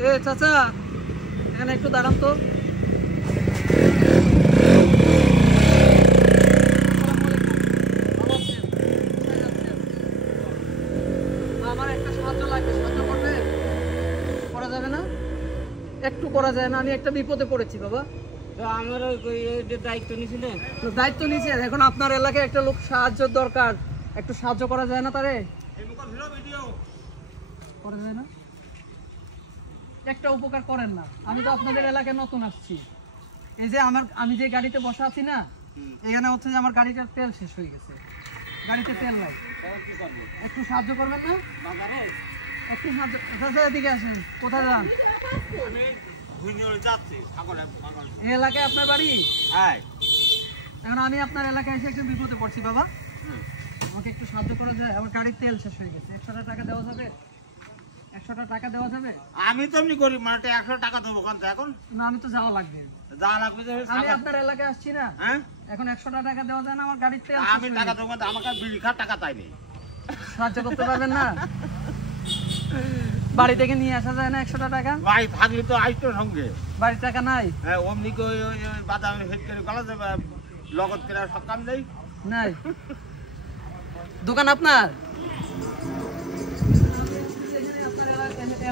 এ চাচা এখানে একটু দাঁড়ান তো। আমার একটা সাহায্য লাগবে, সাহায্য করবে? করা যাবে না? একটু করা যায় না? আমি একটা বিপদে পড়েছি বাবা। আমার দায়িত্ব নিয়েছিলেন? দায়িত্ব নিয়েছে, এখন আপনার এলাকায় একটা লোক সাহায্যের দরকার, একটু সাহায্য করা যায় না তারে? করা যায় না? একটা উপকার করেন না? আমি তো আপনাদের এলাকায় নতুন আসছি। এই যে আমি যে গাড়িতে বসা আছি না, এখানে হচ্ছে যে আমার গাড়িটার তেল শেষ হয়ে গেছে, গাড়িতে তেল নাই। একটু সাহায্য করবেন না? একটু সাহায্য। চাচা এদিকে আসেন। কোথায় যান? এই এলাকায় আপনার বাড়ি? এখন আমি আপনার এলাকায় এসে একটু বিপদে পড়ছি বাবা, আমাকে একটু সাহায্য করা যায়? আমার গাড়ির তেল শেষ হয়ে গেছে, 100 টাকা দেওয়া যাবে? 100 টাকা দেওয়া যাবে? আমি তো এমনি করি, মানে 100 টাকা দেবো এখন? না, আমি তো যাওয়া লাগবে। আমি আপনার এলাকায় আসছি না, এখন 100 টাকা দেওয়া যায় না? আমার গাড়ির তেল আমি টাকা দেবো, আমাকে বিড়ি খাওয়ার টাকা চাইবে। সাহায্য করতে পারবেন না? বাড়ি থেকে নিয়ে আসা যায় না 100 টাকা? ভাই থাকলে তো আইতো সঙ্গে। বাড়ির টাকা নাই? হ্যাঁ, অমনি বাদাম হেড করে গলা দেবে, লগত করে সব কাম নেই। নাই? দোকান আপনার?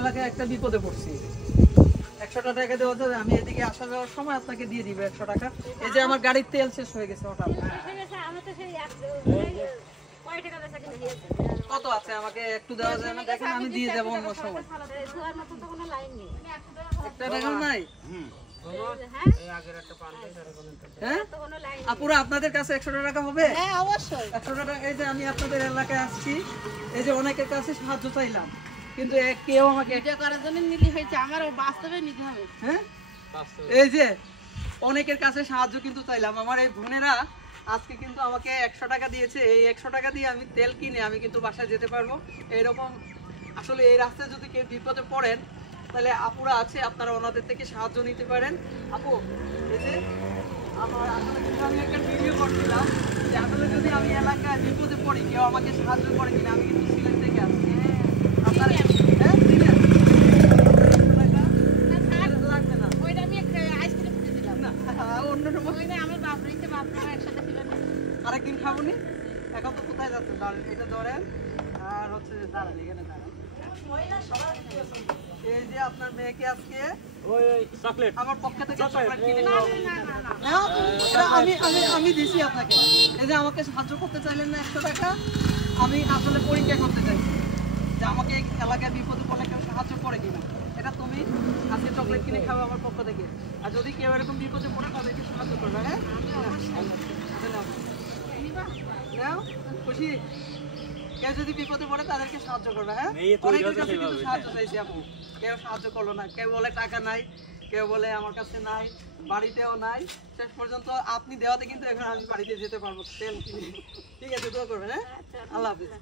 এলাকায় একটা বিপদে পড়ছি, 100 টাকা দেওয়া যাবে? আমি এদিকে আসা যাওয়ার সময় আপনাকে দিয়ে দিব 100 টাকা। এই যে আমার গাড়ির তেল শেষ হয়ে গেছে হঠাৎ। কত আছে আমাকে একটু দেওয়া যায় না? দেখেন আমি দিয়ে যাবো অন্য সময়। একটা টাকাও নাই? হ্যাঁ আপুরা, আপনাদের কাছে 100 টাকা হবে? হ্যাঁ অবশ্যই 100 টাকা। এই যে আমি আপনাদের এলাকায় আসছি, এই যে অনেকের কাছে সাহায্য চাইলাম, কিন্তু কেউ আমাকে এটা করার জন্য নিলি হয়েছে, আমার বাস্তবে নিতে হবে। হ্যাঁ, এই যে অনেকের কাছে সাহায্য কিন্তু চাইলাম, আমার এই বোনেরা আজকে কিন্তু আমাকে 100 টাকা দিয়েছে। এই 100 টাকা দিয়ে আমি তেল কিনে আমি কিন্তু বাসায় যেতে পারবো। এরকম আসলে এই রাস্তায় যদি কেউ বিপদে পড়েন, তাহলে আপুরা আছে, আপনারা ওনাদের থেকে সাহায্য নিতে পারেন। আপু, এই যে আমার আসলে কিন্তু আমি একটা ভিডিও করছিলাম যে আসলে যদি আমি এলাকায় বিপদে পড়ি, কেউ আমাকে সাহায্য করে কিনা। আমি কিন্তু সিলেট থেকে আসছি। আপনার হ্যাঁ দিলেন? লাগবে না? ওইটা আমি আইসক্রিম কিনে দিলাম না, অন্য ওইটা আমার বাবরিতে বাপরা একসাথে ছিল না। আরেকদিন খাবনি। এখন তো কোথায় যাচ্ছে? দাঁড়ান, এটা ধরেন আর হচ্ছে দাঁড়ান, এখানে দাঁড়ান। এই যে আপনার মেয়েকে আজকে আমার পক্ষ থেকে চকলেট কিনে না দেওয়া। না না না নাও, এটা আমি দিছি আপনাকে। এই যে আমাকে সাহায্য করতে চাইলেন না 100 টাকা, আমি আসলে পরীক্ষা করতে চাইছি যে আমাকে এই এলাকায় বিপদে পড়লে কেউ সাহায্য করে কিনা। এটা তুমি আজকে চকলেট কিনে খাবে আমার পক্ষ থেকে, আর যদি কেউ এরকম বিপদে পড়ে তাদেরকে সাহায্য করবে। হ্যাঁ, নাও, খুশি? কেউ যদি বিপদে পড়ে তাদেরকে সাহায্য করবে। হ্যাঁ, অনেকের কাছে কিন্তু সাহায্য চাইছি আপু, কেউ সাহায্য করলো না। কেউ বলে টাকা নাই, কেউ বলে আমার কাছে নাই, বাড়িতেও নাই। শেষ পর্যন্ত আপনি দেওয়াতে কিন্তু এখন আমি বাড়িতে যেতে পারবো তেল কিনে। ঠিক আছে, দোয়া করবেন। হ্যাঁ, আল্লাহ হাফিজ।